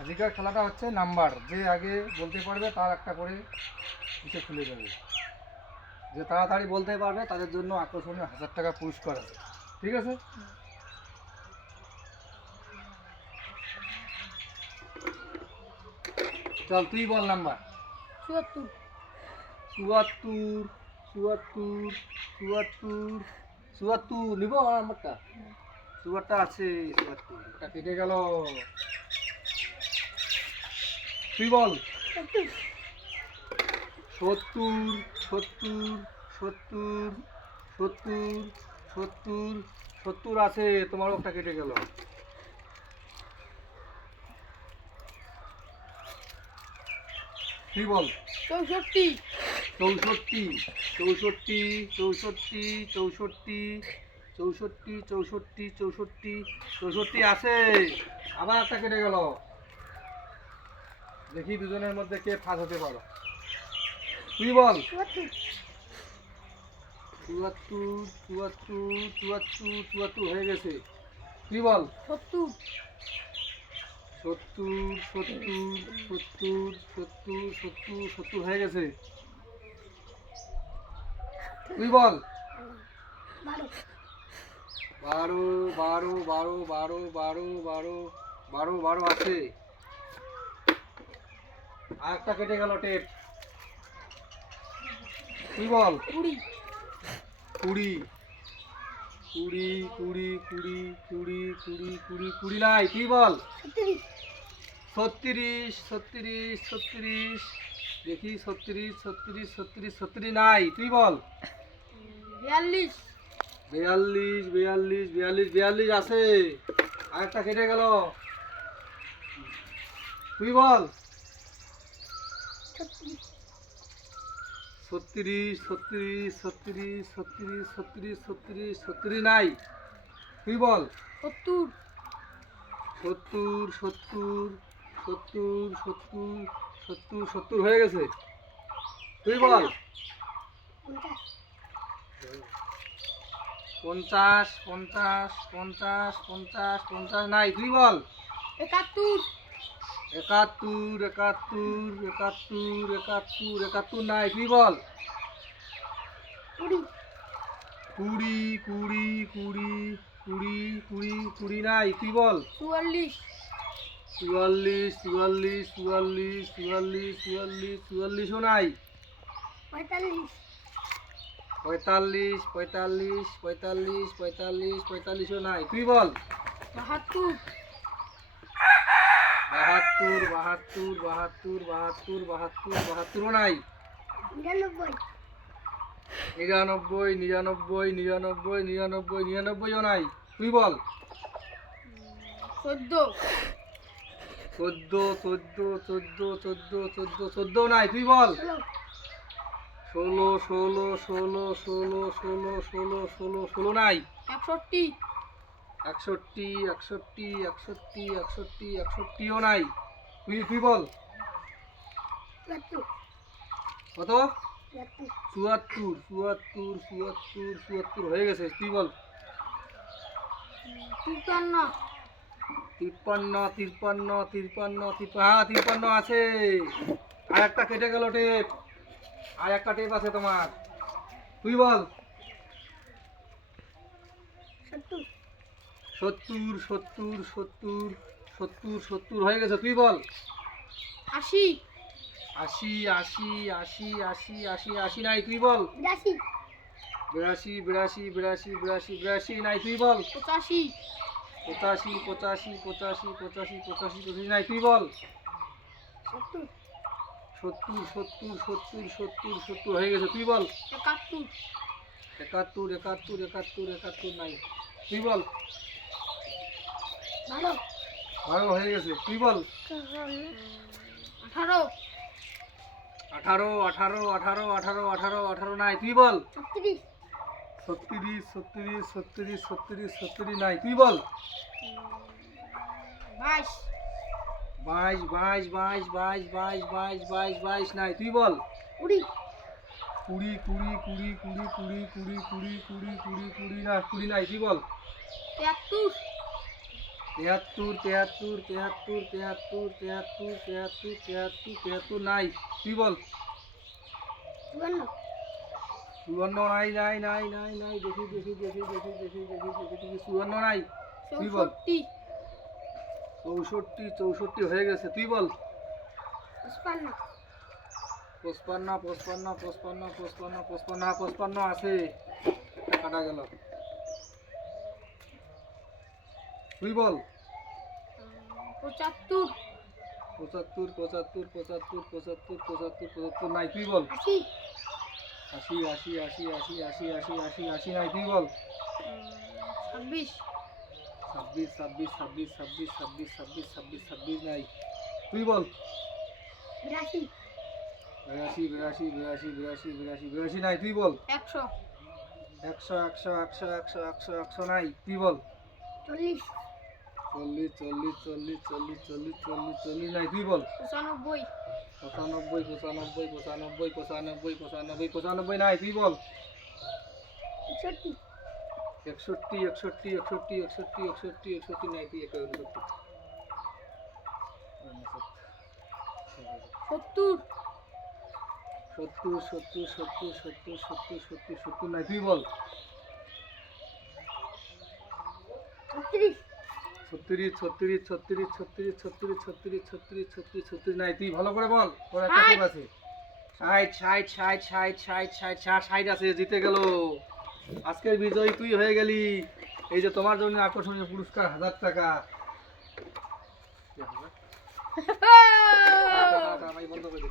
আজকের খেলাটা হচ্ছে নাম্বার, যে আগে বলতে পারবে তার একটা করে পিছে খুলে যাবে। যে তাড়াতাড়ি বলতে পারবে তাদের জন্য আকর্ষণীয় 1000 টাকা পুরস্কার আছে। ঠিক আছে, চল তুই বল নাম্বার। 74 চুয়াত্তর, চুয়াত্তর, চুয়াত্তর, চুয়াত্তর নিব আমার নাম্বারটা। চুয়াত্তরটা আছে, চুয়াত্তর এটা কেটে গেল। তুই বল। 70 সত্তর, সত্তর, সত্তর, সত্তর, সত্তর, সত্তর আছে, তোমার একটা কেটে গেল। তুই বল। 64 চৌষট্টি, চৌষট্টি, চৌষট্টি, চৌষট্টি, চৌষট্টি, চৌষট্টি, চৌষট্টি, চৌষট্টি আছে, আবার একটা কেটে গেল। দেখি দুজনের মধ্যে কে ফাঁস হতে পারো। তুই বল। 74 চুয়াত্তর, চুয়াত্তর, চুয়াত্তর, চুয়াত্তর হয়ে গেছে। তুই বল। 70 সত্তর, সত্তর, সত্তর, সত্তর, সত্তর, সত্তর হয়ে গেছে। তুই বল। 12 বারো, বারো, বারো, বারো, বারো, বারো, বারো, বারো আছে, আর একটা কেটে গেল টেপ। তুই বল। 20 কুড়ি, কুড়ি, কুড়ি, কুড়ি, কুড়ি, কুড়ি, কুড়ি, কুড়ি নাই, তুই বল। 36 ছত্রিশ, ছত্রিশ, ছত্রিশ, দেখি ছত্রিশ, ছত্রিশ, ছত্রিশ, ছত্রিশ নাই, তুই বল। 42 বিয়াল্লিশ, বিয়াল্লিশ, বিয়াল্লিশ, বিয়াল্লিশ আছে, আরেকটা কেটে গেল। তুই বল। 36 ছত্রিশ, ছত্রিশ, ছত্রিশ, ছত্রিশ, ছত্রিশ, ছত্রিশ, ছত্রিশ নাই, তুই বল। 70 সত্তর, সত্তর, সত্তর, সত্তর, সত্তর, সত্তর হয়ে গেছে। তুই বল। 50 পঞ্চাশ, পঞ্চাশ, পঞ্চাশ, পঞ্চাশ, পঞ্চাশ নাই, তুই বল। 71 একাত্তর, একাত্তর, একাত্তর, একাত্তর, একাত্তর নাই, তুই বল। 20 কুড়ি, কুড়ি, কুড়ি, কুড়ি, কুড়ি, কুড়ি নাই, তুই বল। 44 চুয়াল্লিশ, চুয়াল্লিশ, চুয়াল্লিশ, চুয়াল্লিশ, চুয়াল্লিশ, চুয়াল্লিশও নাই। 45 পঁয়তাল্লিশ, পঁয়তাল্লিশ, পঁয়তাল্লিশ, পঁয়তাল্লিশ, পঁয়তাল্লিশও নাই, তুই বল। 72 বাহাত্তর, বাহাত্তর, বাহাত্তর, বাহাত্তর, বাহাত্তর, বাহাত্তরও নাই। 99 নিরানব্বই, নিরানব্বই, নিরানব্বই, নিরানব্বই, নিরানব্বইও নাই, তুই বল। 14 চোদ্দ, চোদ্দ, চোদ্দ, চোদ্দ, চোদ্দ, চোদ্দও নাই, তুই বল। 16 ষোলো, ষোলো, ষোলো, ষোলো, ষোলো, ষোলো, ষোলো, ষোলো নাই। 61 একষট্টি, একষট্টি, একষট্টি, একষট্টি, একষট্টিও নাই, তুই তুই বল। 72 কত? 72 চুয়াত্তর, চুয়াত্তর, চুয়াত্তর, চুয়াত্তর হয়ে গেছে, তুই বল। 53 তিপ্পান্ন, তিপ্পান্ন, তিপ্পান্ন, হ্যাঁ তিপ্পান্ন আছে, আর একটা কেটে গেল টেপ, আর একটা টেপ আছে তোমার, তুই বল। 70 সত্তর, সত্তর, সত্তর, সত্তর, সত্তর হয়ে গেছে, তুই বল। 80 আশি, আশি, আশি, আশি, আশি, আশি নাই, তুই বল। 82 বিরাশি, বিরাশি, বিরাশি, বিরাশি, বিরাশি নাই, তুই বল। 85 পঁচাশি, পঁচাশি, পঁচাশি, পঁচাশি, পঁচাশি, পঁচাশি নাই, তুই বল। 70 সত্তর, সত্তর, সত্তর, সত্তর, সত্তর হয়ে গেছে, তুই বল। 71 একাত্তর, একাত্তর, একাত্তর, একাত্তর নাই, তুই বল। 12 বারো হয়ে গেছে, তুই বল। 18 আঠারো, আঠারো, আঠারো, আঠারো, আঠারো, আঠারো নাই, তুই বল। 36 ছত্রিশ, ছত্রিশ, ছত্রিশ, ছত্রিশ, ছত্রিশ নাই, তুই বল। 22 বাইশ, বাইশ, বাইশ, বাইশ, বাইশ, বাইশ, বাইশ, বাইশ নাই, তুই বল। 20 কুড়ি, কুড়ি, কুড়ি, কুড়ি, কুড়ি, কুড়ি, কুড়ি, কুড়ি, কুড়ি, কুড়ি না, কুড়ি নাই, তুই বল। 73 তেহাত্তর তেহাত্তর তেহাত্তর তেহাত্তর তেহাত্তর তেহাত্তর তেহাত্তর তেহাত্তর নাই, তুই বল। চুয়ান্ন। চুয়ান্ন নাই নাই নাই নাই নাই, দেখি দেখি দেখি দেখি দেখি দেখি দেখি দেখি, চুয়ান্ন নাই, তুই বল। চৌষট্টি। চৌষট্টি চৌষট্টি হয়ে গেছে, তুই বল। পঁচপান্ন। পঁচপান্ন পঁচপান্ন পঁচপান্ন পঁচপান্ন পঁচপান্ন, পঁচপান্ন আছে, একটা কাটা গেল, তুই বল। পঁচাত্তর। পঁচাত্তর পঁচাত্তর পঁচাত্তর পঁচাত্তর পঁচাত্তর পঁচাত্তর নাই, তুই বল। আশি। আশি আশি আশি আশি আশি আশি আশি আশি নাই, তুই বল। ছাব্বিশ। ছাব্বিশ ছাব্বিশ ছাব্বিশ ছাব্বিশ ছাব্বিশ ছাব্বিশ ছাব্বিশ ছাব্বিশ নাই, তুই বল। বিরাশি। বিরাশি বিরাশি বিরাশি বিরাশি বিরাশি বিরাশি নাই, তুই বল। একশো। একশো একশো একশো একশো একশো একশো নাই, তুই বল। চল্লিশ। চল্লিশ চল্লিশ চল্লিশ চল্লিশ চল্লিশ চল্লিশ চল্লিশ নাই, তুই বল। পঁচানব্বই। পঁচানব্বই পঁচানব্বই পঁচানব্বই পঁচানব্বই পঁচানব্বই পঁচানব্বই নাই, তুই বল। একষট্টি। একষট্টি একষট্টি একষট্টি একষট্টি একষট্টি একষট্টি নাই, তুই একটা উনসত্তর। সত্তর। সত্তর সত্তর সত্তর সত্তর সত্তর সত্তর সত্তর নাই, তুই বল। ছত্রিশ। ছত্রিশ ছত্রিশ ছত্রিশ ছত্রিশ ছত্রিশ ছত্রিশ ছত্রিশ ছত্রিশ ছত্রিশ নাই, তুই ভালো করে বল, তোর একটা টিপ আছে। ষাট ষাট ষাট ষাট ষাট ষাট ষাট ষাট আছে, জিতে গেল, আজকের বিজয়ী তুই হয়ে গেলি। এই যে তোমার জন্য আকর্ষণীয় পুরস্কার 1000 টাকা। বন্ধ করে দে।